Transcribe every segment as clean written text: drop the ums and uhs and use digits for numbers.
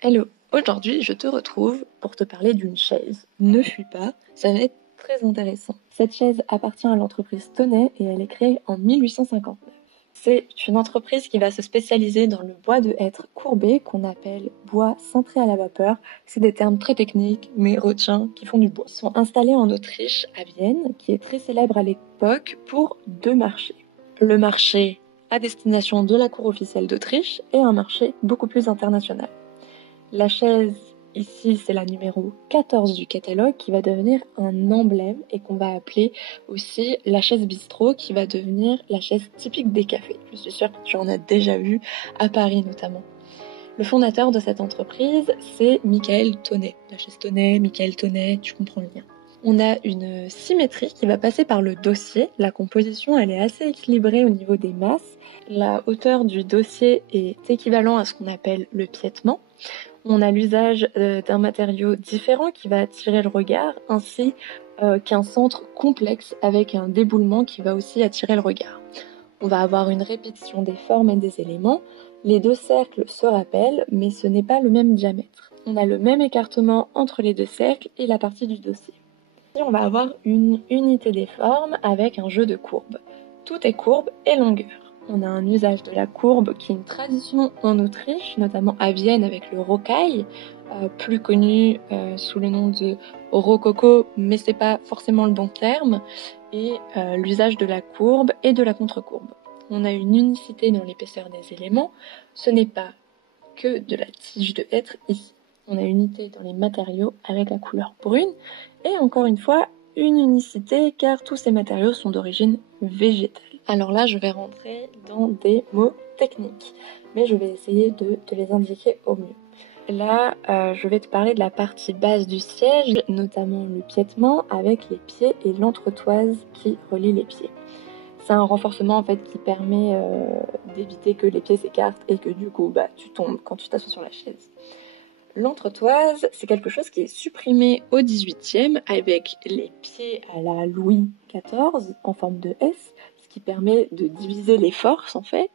Hello, aujourd'hui je te retrouve pour te parler d'une chaise. Ne fuis pas, ça va être très intéressant. Cette chaise appartient à l'entreprise Tonnet et elle est créée en 1859. C'est une entreprise qui va se spécialiser dans le bois de hêtre courbé qu'on appelle bois cintré à la vapeur. C'est des termes très techniques, mais retiens, qui font du bois. Ils sont installés en Autriche, à Vienne, qui est très célèbre à l'époque pour deux marchés. Le marché à destination de la cour officielle d'Autriche et un marché beaucoup plus international. La chaise, ici, c'est la numéro 14 du catalogue qui va devenir un emblème et qu'on va appeler aussi la chaise bistrot qui va devenir la chaise typique des cafés. Je suis sûre que tu en as déjà vu à Paris notamment. Le fondateur de cette entreprise, c'est Michael Tonnet. La chaise Tonnet, Michael Tonnet, tu comprends le lien. On a une symétrie qui va passer par le dossier. La composition, elle est assez équilibrée au niveau des masses. La hauteur du dossier est équivalent à ce qu'on appelle le piétement. On a l'usage d'un matériau différent qui va attirer le regard, ainsi qu'un centre complexe avec un déboulement qui va aussi attirer le regard. On va avoir une répétition des formes et des éléments. Les deux cercles se rappellent, mais ce n'est pas le même diamètre. On a le même écartement entre les deux cercles et la partie du dossier. Ici, on va avoir une unité des formes avec un jeu de courbes. Tout est courbe et longueur. On a un usage de la courbe qui est une tradition en Autriche, notamment à Vienne avec le rocaille, plus connu sous le nom de rococo, mais c'est pas forcément le bon terme, et l'usage de la courbe et de la contre-courbe. On a une unicité dans l'épaisseur des éléments, ce n'est pas que de la tige de hêtre ici. On a une unité dans les matériaux avec la couleur brune, et encore une fois, une unicité car tous ces matériaux sont d'origine végétale. Alors là, je vais rentrer dans des mots techniques, mais je vais essayer de te les indiquer au mieux. Là, je vais te parler de la partie basse du siège, notamment le piétement avec les pieds et l'entretoise qui relie les pieds. C'est un renforcement en fait qui permet d'éviter que les pieds s'écartent et que du coup tu tombes quand tu t'assois sur la chaise. L'entretoise, c'est quelque chose qui est supprimé au XVIIIe avec les pieds à la Louis XIV en forme de S, ce qui permet de diviser les forces en fait.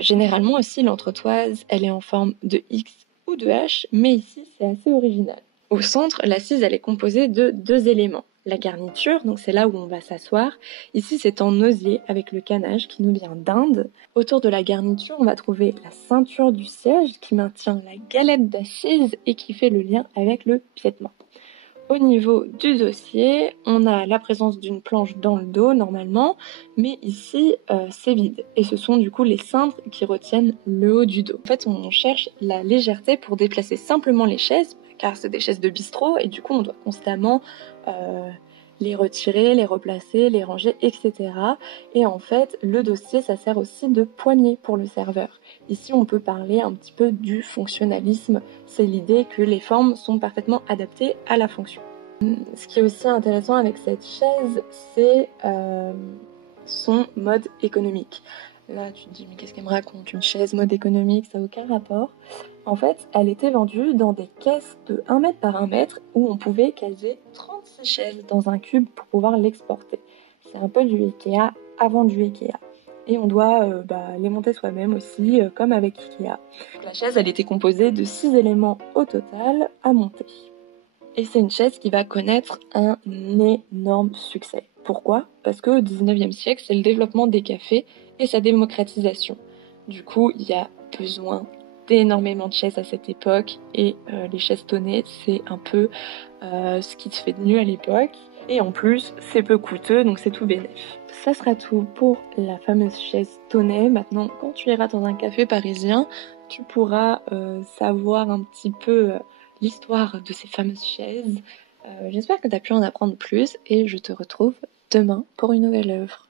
Généralement aussi l'entretoise, elle est en forme de X ou de H, mais ici c'est assez original. Au centre, l'assise elle est composée de deux éléments. La garniture, donc c'est là où on va s'asseoir. Ici c'est en osier avec le canage qui nous vient d'Inde. Autour de la garniture, on va trouver la ceinture du siège qui maintient la galette d'assise et qui fait le lien avec le piétement. Au niveau du dossier, on a la présence d'une planche dans le dos normalement, mais ici c'est vide. Et ce sont du coup les cintres qui retiennent le haut du dos. En fait, on cherche la légèreté pour déplacer simplement les chaises, car c'est des chaises de bistrot, et du coup on doit constamment les retirer, les replacer, les ranger, etc. Et en fait, le dossier, ça sert aussi de poignée pour le serveur. Ici, on peut parler un petit peu du fonctionnalisme. C'est l'idée que les formes sont parfaitement adaptées à la fonction. Ce qui est aussi intéressant avec cette chaise, c'est son mode économique. Là, tu te dis, mais qu'est-ce qu'elle me raconte? Une chaise mode économique, ça n'a aucun rapport. En fait, elle était vendue dans des caisses de 1 mètre par 1 mètre où on pouvait caser 36 chaises dans un cube pour pouvoir l'exporter. C'est un peu du Ikea avant du Ikea. Et on doit les monter soi-même aussi, comme avec Ikea. La chaise, elle était composée de 6 éléments au total à monter. Et c'est une chaise qui va connaître un énorme succès. Pourquoi? Parce qu'au 19e siècle, c'est le développement des cafés et sa démocratisation. Du coup, il y a besoin d'énormément de chaises à cette époque et les chaises Tonnet, c'est un peu ce qui se fait de mieux à l'époque. Et en plus, c'est peu coûteux, donc c'est tout bénef. Ça sera tout pour la fameuse chaise Tonnet. Maintenant, quand tu iras dans un café parisien, tu pourras savoir un petit peu l'histoire de ces fameuses chaises. J'espère que tu as pu en apprendre plus et je te retrouve demain pour une nouvelle œuvre.